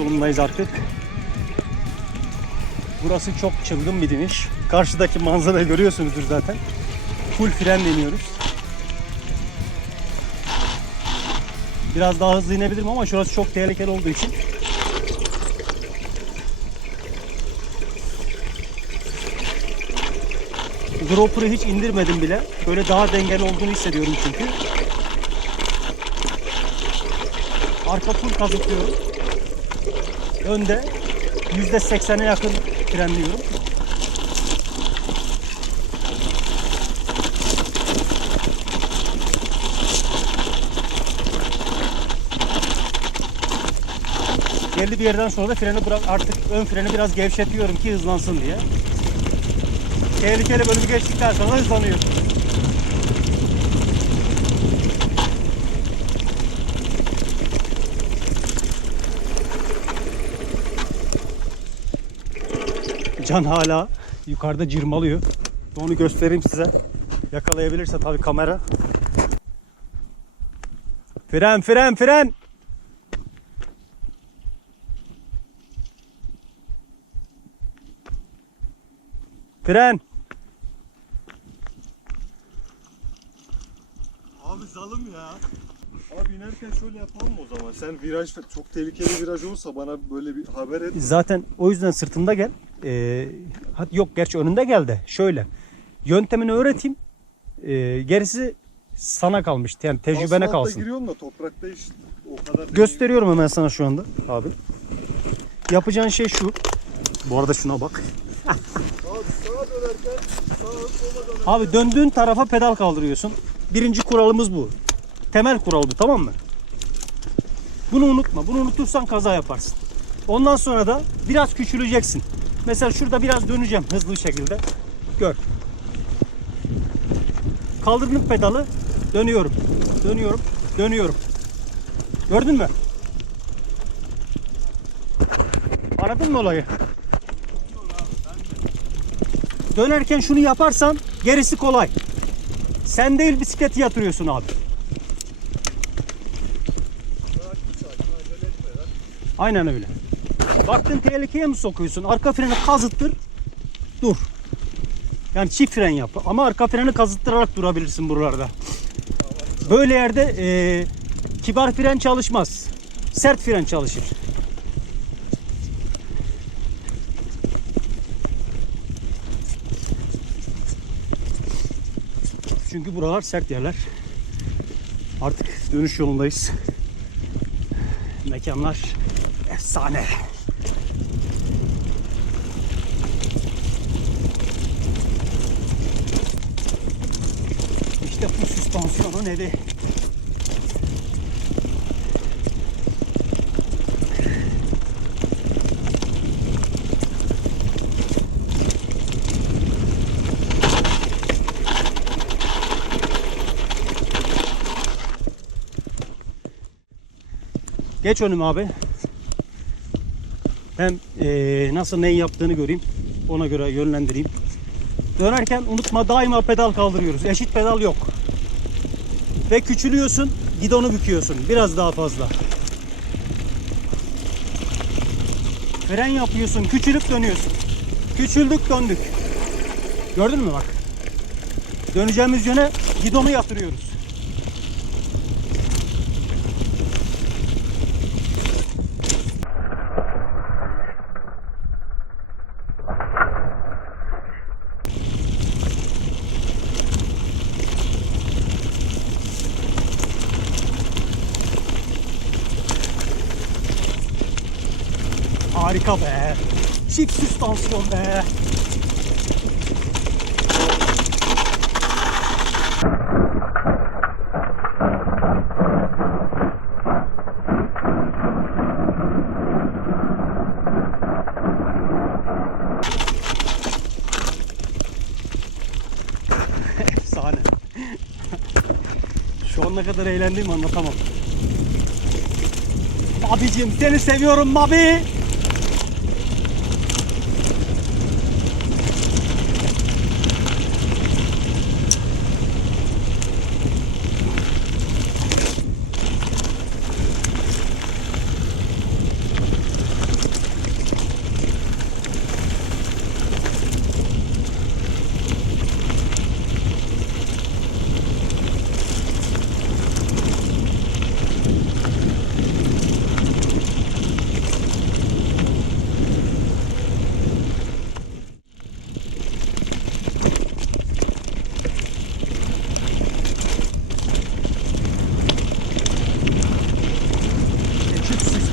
yolundayız artık. Burası çok çılgın bir deniş. Karşıdaki manzarayı görüyorsunuzdur zaten. Full fren deniyoruz. Biraz daha hızlı inebilirim ama şurası çok tehlikeli olduğu için Dropper'ı hiç indirmedim bile. Böyle daha dengeli olduğunu hissediyorum çünkü. Arka full kazıklıyorum. Önde %80'e yakın frenliyorum. Belli bir yerden sonra da freni bırak artık ön freni biraz gevşetiyorum ki hızlansın diye. Tehlikeli bölümü geçtikten sonra hızlanıyor. Can hala yukarıda cırmalıyor. Onu göstereyim size. Yakalayabilirse tabii kamera. Fren fren fren. Fren. Abi zalım ya. Abi inerken şöyle yapalım mı o zaman? Sen viraj çok tehlikeli viraj olursa bana böyle bir haber et. Zaten o yüzden sırtında gel. Hat- yok gerçi önünde gel de. Şöyle. Yöntemini öğreteyim. Ee, gerisi sana kalmış. Yani tecrübene Asfalta kalsın. giriyorsun da toprakta işte o kadar Gösteriyorum hemen sana şu anda abi. Yapacağın şey şu. Bu arada şuna bak. Abi sağa dönerken sağa olmadan Abi döndüğün tarafa pedal kaldırıyorsun. Birinci kuralımız bu. Temel kural bu tamam mı? Bunu unutma. Bunu unutursan kaza yaparsın. Ondan sonra da biraz küçüleceksin. Mesela şurada biraz döneceğim hızlı bir şekilde. Gör. Kaldırdım pedalı. Dönüyorum. Dönüyorum. Dönüyorum. Gördün mü? Anladın mı olayı? Dönerken şunu yaparsan gerisi kolay. Sen değil bisikleti yatırıyorsun abi. Aynen öyle. Baktın tehlikeye mi sokuyorsun? Arka freni kazıttır. Dur. Yani çift fren yap. Ama arka freni kazıttırarak durabilirsin buralarda. Böyle yerde eee, kibar fren çalışmaz. Sert fren çalışır. Çünkü buralar sert yerler. Artık dönüş yolundayız. Mekanlar efsane. İşte bu süspansiyonun evi. Geç önüme abi. Hem eee, nasıl neyi yaptığını göreyim. Ona göre yönlendireyim. Dönerken unutma daima pedal kaldırıyoruz. Eşit pedal yok. Ve küçülüyorsun, gidonu büküyorsun. Biraz daha fazla. Fren yapıyorsun, küçülüp dönüyorsun. Küçüldük döndük. Gördün mü bak? Döneceğimiz yöne gidonu yatırıyoruz. Harika be. Çift süspansiyon be. Efsane. Şu an ne kadar eğlendiğimi anlatamam. Abicim seni seviyorum Mabi.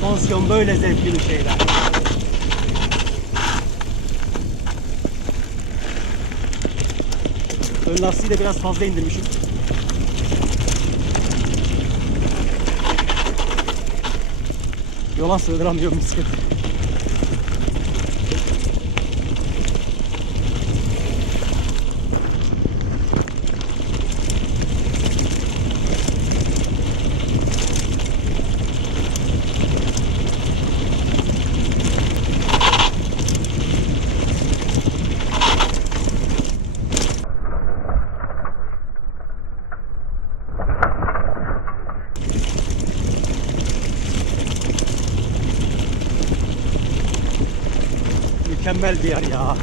Süspansiyon böyle zevkli bir şeyler. Ön lastiği de biraz fazla indirmişim. Yola sığdıramıyorum bisikleti. Mükemmel bir yer ya.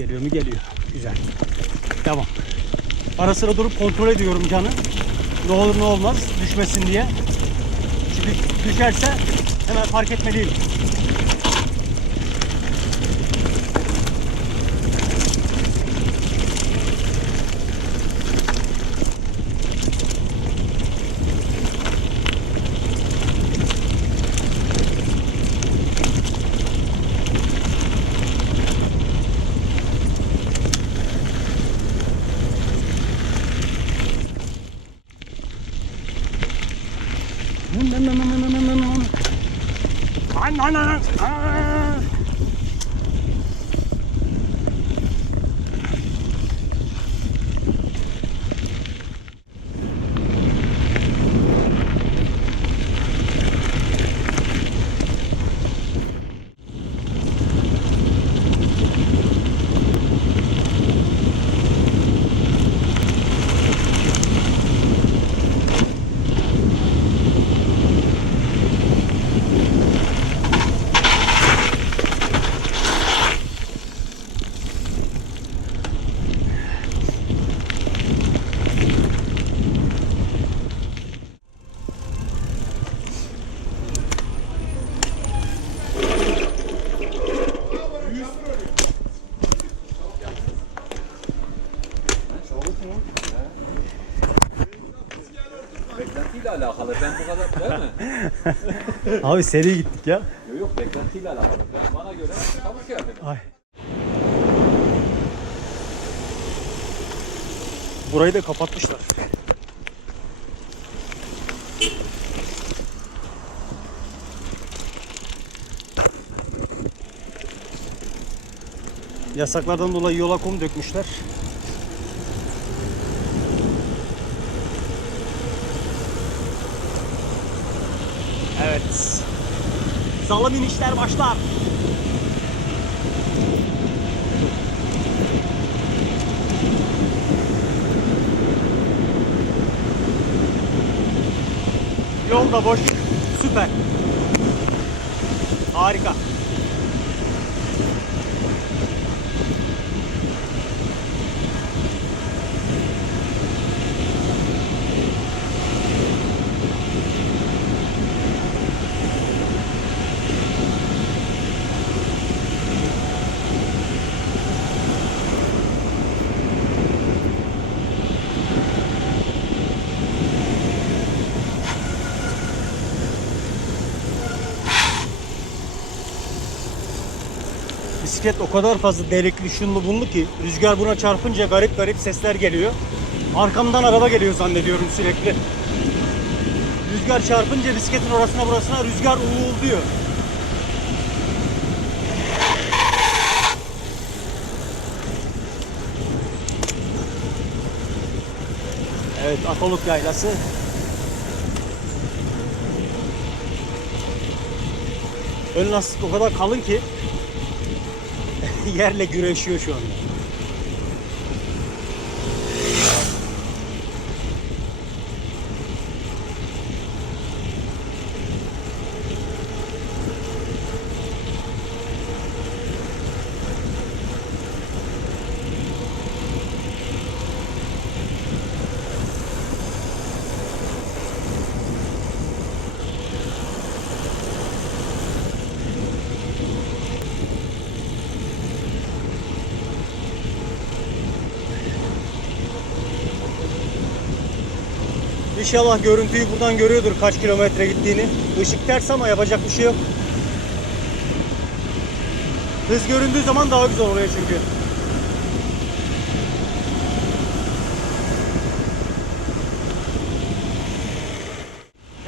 Geliyor mu geliyor. Güzel. Devam. Ara sıra durup kontrol ediyorum canı. Ne olur ne olmaz düşmesin diye. Çünkü düşerse hemen fark etmeliyim. Lan, lan, lan, lan. Aa! Beklentiyle alakalı. Ben bu kadar değil mi? Abi seri gittik ya. Yok yok beklentiyle alakalı. Ben bana göre çabuk geldim. Ay. Burayı da kapatmışlar. Yasaklardan dolayı yola kum dökmüşler. Evet. Zalım inişler başlar. Yol da boş. Süper. Harika. Bisiklet o kadar fazla delikli şunlu bunlu ki rüzgar buna çarpınca garip garip sesler geliyor. Arkamdan araba geliyor zannediyorum sürekli. Rüzgar çarpınca bisikletin orasına burasına rüzgar uğulduyor. Evet Atoluk Yaylası. Ön lastik o kadar kalın ki yerle güreşiyor şu anda. İnşallah görüntüyü buradan görüyordur kaç kilometre gittiğini. Işık ters ama yapacak bir şey yok. Hız göründüğü zaman daha güzel oluyor çünkü.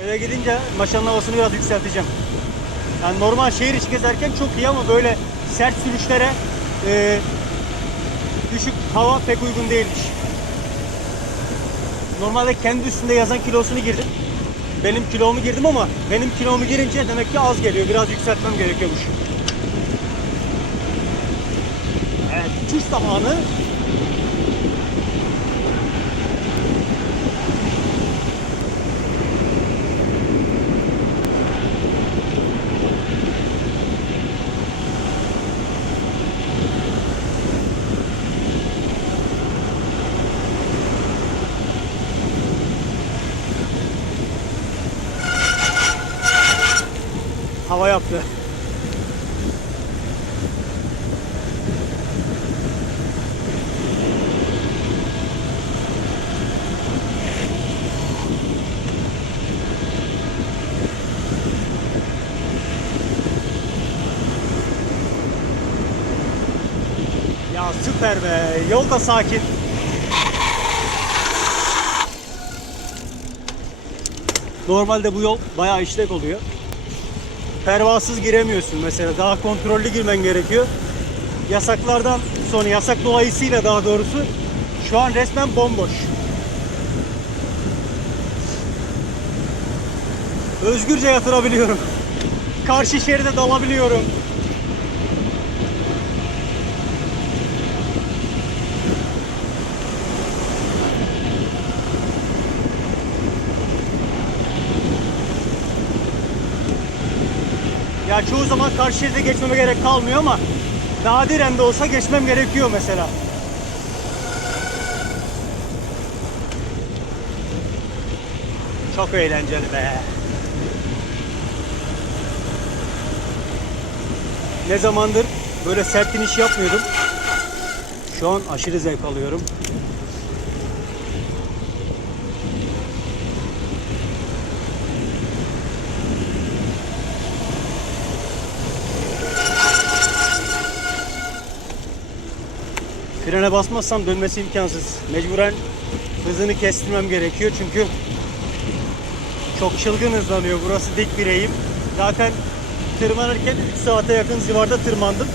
Eve gidince maşanın havasını biraz yükselteceğim. Yani normal şehir içi gezerken çok iyi ama böyle sert sürüşlere e, düşük hava pek uygun değilmiş. Normalde kendi üstünde yazan kilosunu girdim. Benim kilomu girdim ama benim kilomu girince demek ki az geliyor. Biraz yükseltmem gerekiyormuş. Evet, uçuş zamanı. Yaptı. Ya süper be. Yol da sakin. Normalde bu yol bayağı işlek oluyor pervasız giremiyorsun mesela. Daha kontrollü girmen gerekiyor. Yasaklardan sonra yasak dolayısıyla daha doğrusu şu an resmen bomboş. Özgürce yatırabiliyorum. Karşı şeride dalabiliyorum. Ya çoğu zaman karşı şeride geçmeme gerek kalmıyor ama nadiren de olsa geçmem gerekiyor mesela. Çok eğlenceli be. Ne zamandır böyle sert iniş yapmıyordum. Şu an aşırı zevk alıyorum. Frene basmazsam dönmesi imkansız. Mecburen hızını kestirmem gerekiyor çünkü çok çılgın hızlanıyor. Burası dik bir eğim. Zaten tırmanırken 3 saate yakın civarda tırmandım.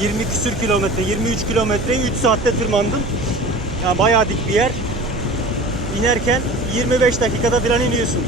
20 küsür kilometre, 23 kilometreyi 3 saatte tırmandım. Yani bayağı dik bir yer. İnerken 25 dakikada falan iniyorsun.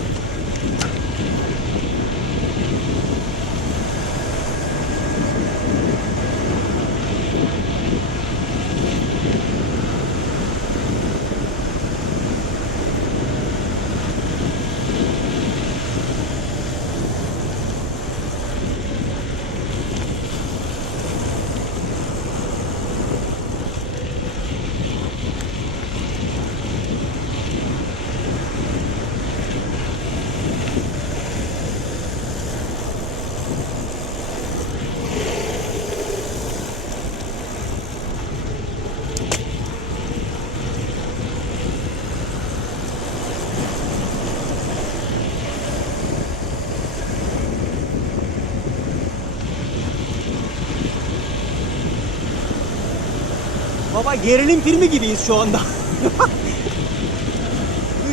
Baba gerilim filmi gibiyiz şu anda.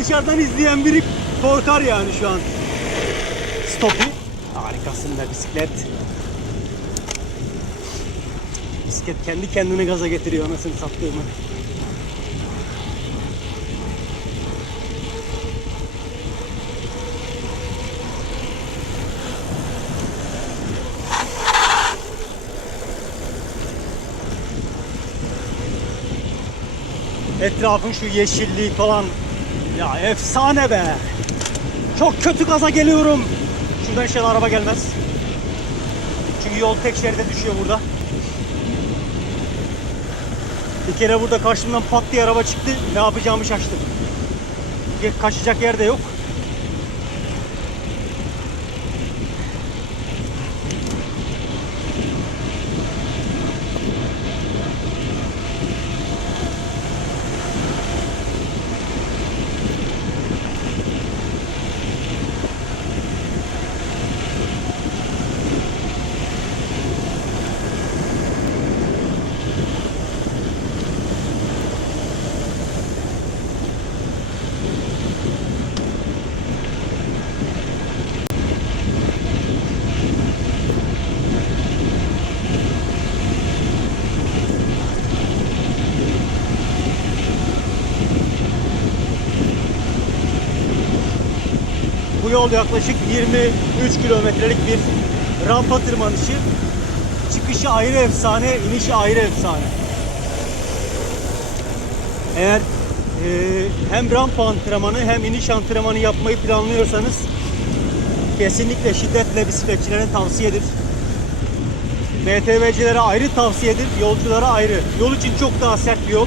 Dışarıdan izleyen biri korkar yani şu an. Stopi. Harikasın be bisiklet. Bisiklet kendi kendine gaza getiriyor anasını sattığımı. Etrafın şu yeşilliği falan. Ya efsane be. Çok kötü gaza geliyorum. Şuradan inşallah araba gelmez. Çünkü yol tek şeride düşüyor burada. Bir kere burada karşımdan pat diye araba çıktı. Ne yapacağımı şaştım. Kaçacak yer de yok. Yol yaklaşık 23 kilometrelik bir rampa tırmanışı. Çıkışı ayrı efsane, inişi ayrı efsane. Eğer e, hem rampa antrenmanı hem iniş antrenmanı yapmayı planlıyorsanız kesinlikle şiddetle bisikletçilere tavsiyedir. MTB'cilere ayrı tavsiyedir, yolculara ayrı. Yol için çok daha sert bir yol.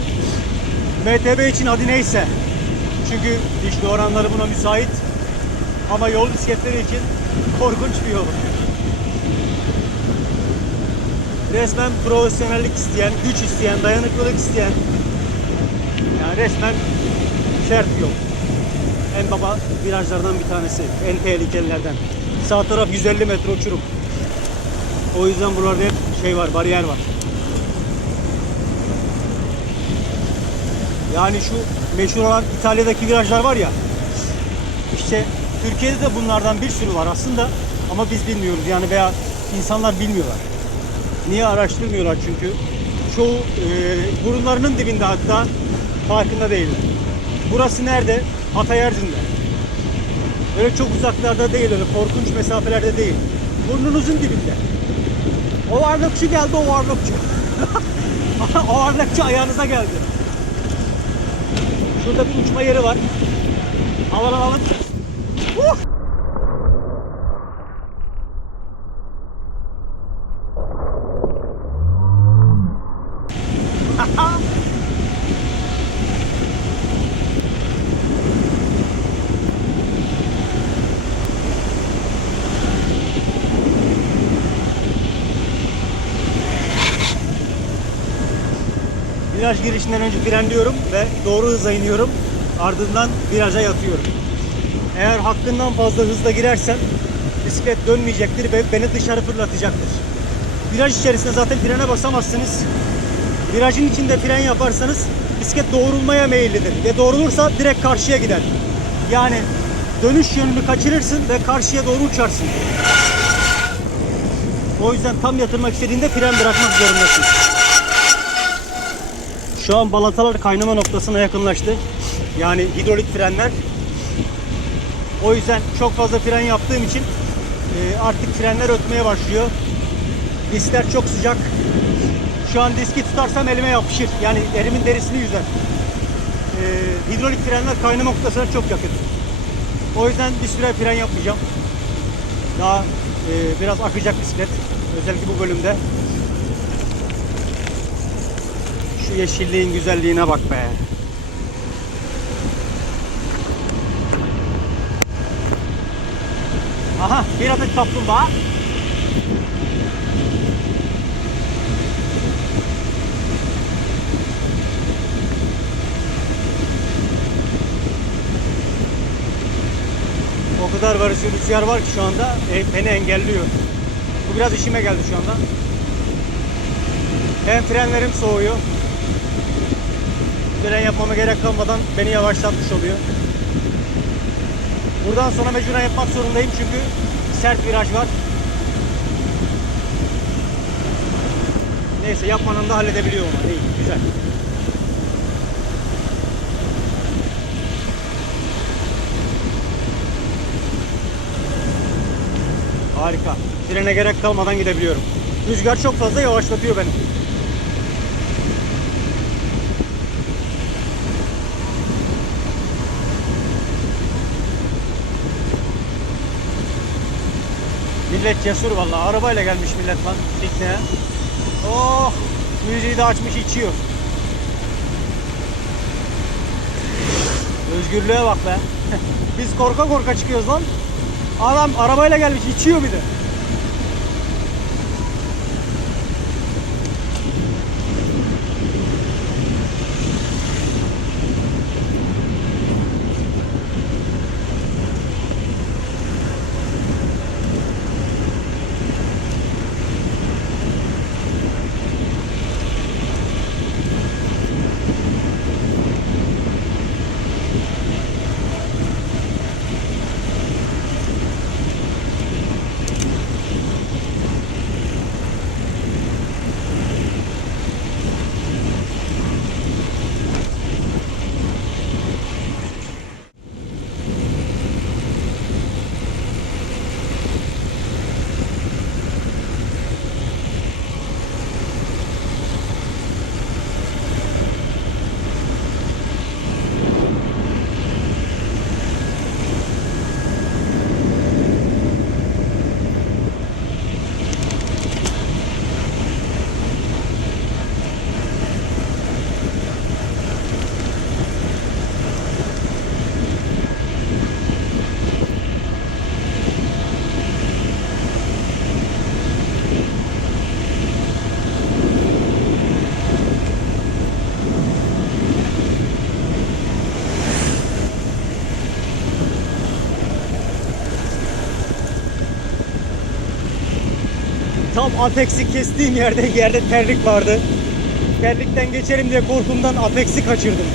MTB için adı neyse. Çünkü dişli oranları buna müsait. Ama yol bisikletleri için korkunç bir yol. Resmen profesyonellik isteyen, güç isteyen, dayanıklılık isteyen yani resmen sert bir yol. En baba virajlardan bir tanesi. En tehlikelilerden. Sağ taraf 150 metre uçurum. O yüzden buralarda hep şey var, bariyer var. Yani şu meşhur olan İtalya'daki virajlar var ya. İşte Türkiye'de de bunlardan bir sürü var aslında ama biz bilmiyoruz yani veya insanlar bilmiyorlar. Niye araştırmıyorlar çünkü çoğu e, burunlarının dibinde hatta farkında değiller. Burası nerede? Hatay Erzin'de. Öyle çok uzaklarda değil, öyle korkunç mesafelerde değil. Burnunuzun dibinde. O varlıkçı geldi, o varlıkçı. o varlıkçı ayağınıza geldi. Şurada bir uçma yeri var. Alalım Viraj girişinden önce frenliyorum ve doğru hıza iniyorum. Ardından viraja yatıyorum. Eğer hakkından fazla hızla girersen bisiklet dönmeyecektir ve beni dışarı fırlatacaktır. Viraj içerisinde zaten frene basamazsınız. Virajın içinde fren yaparsanız bisiklet doğrulmaya meyillidir ve doğrulursa direkt karşıya gider. Yani dönüş yönünü kaçırırsın ve karşıya doğru uçarsın. O yüzden tam yatırmak istediğinde fren bırakmak zorundasın. Şu an balatalar kaynama noktasına yakınlaştı. Yani hidrolik frenler. O yüzden çok fazla fren yaptığım için e, artık frenler ötmeye başlıyor. Diskler çok sıcak. Şu an diski tutarsam elime yapışır. Yani elimin derisini yüzer. E, hidrolik frenler kaynama noktasına çok yakın. O yüzden bir süre fren yapmayacağım. Daha e, biraz akacak bisiklet. Özellikle bu bölümde. Şu yeşilliğin güzelliğine bak be. Aha bir adet kaplumbağa. O kadar varışı rüzgar var ki şu anda e, beni engelliyor. Bu biraz işime geldi şu anda. Hem frenlerim soğuyor. Fren yapmama gerek kalmadan beni yavaşlatmış oluyor. Buradan sonra mecburen yapmak zorundayım çünkü sert viraj var. Neyse yapmadan da halledebiliyor onu. İyi, güzel. Harika. Frene gerek kalmadan gidebiliyorum. Rüzgar çok fazla yavaşlatıyor beni. Millet cesur vallahi. Arabayla gelmiş millet lan pikniğe. Oh! Müziği de açmış içiyor. Özgürlüğe bak be. Biz korka korka çıkıyoruz lan. Adam arabayla gelmiş içiyor bir de. Apex'i kestiğim yerde yerde terlik vardı. Terlikten geçerim diye korkumdan Apex'i kaçırdım.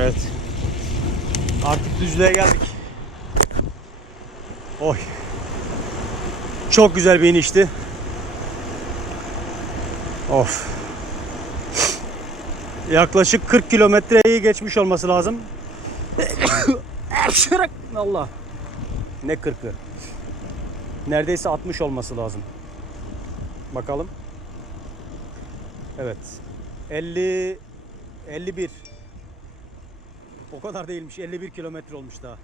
Evet. Artık düzlüğe geldik. Oy. Çok güzel bir inişti. Of. Yaklaşık 40 kilometreyi geçmiş olması lazım. Allah. Ne 40'ı? Neredeyse 60 olması lazım. Bakalım. Evet. 50 51 o kadar değilmiş. 51 kilometre olmuş daha.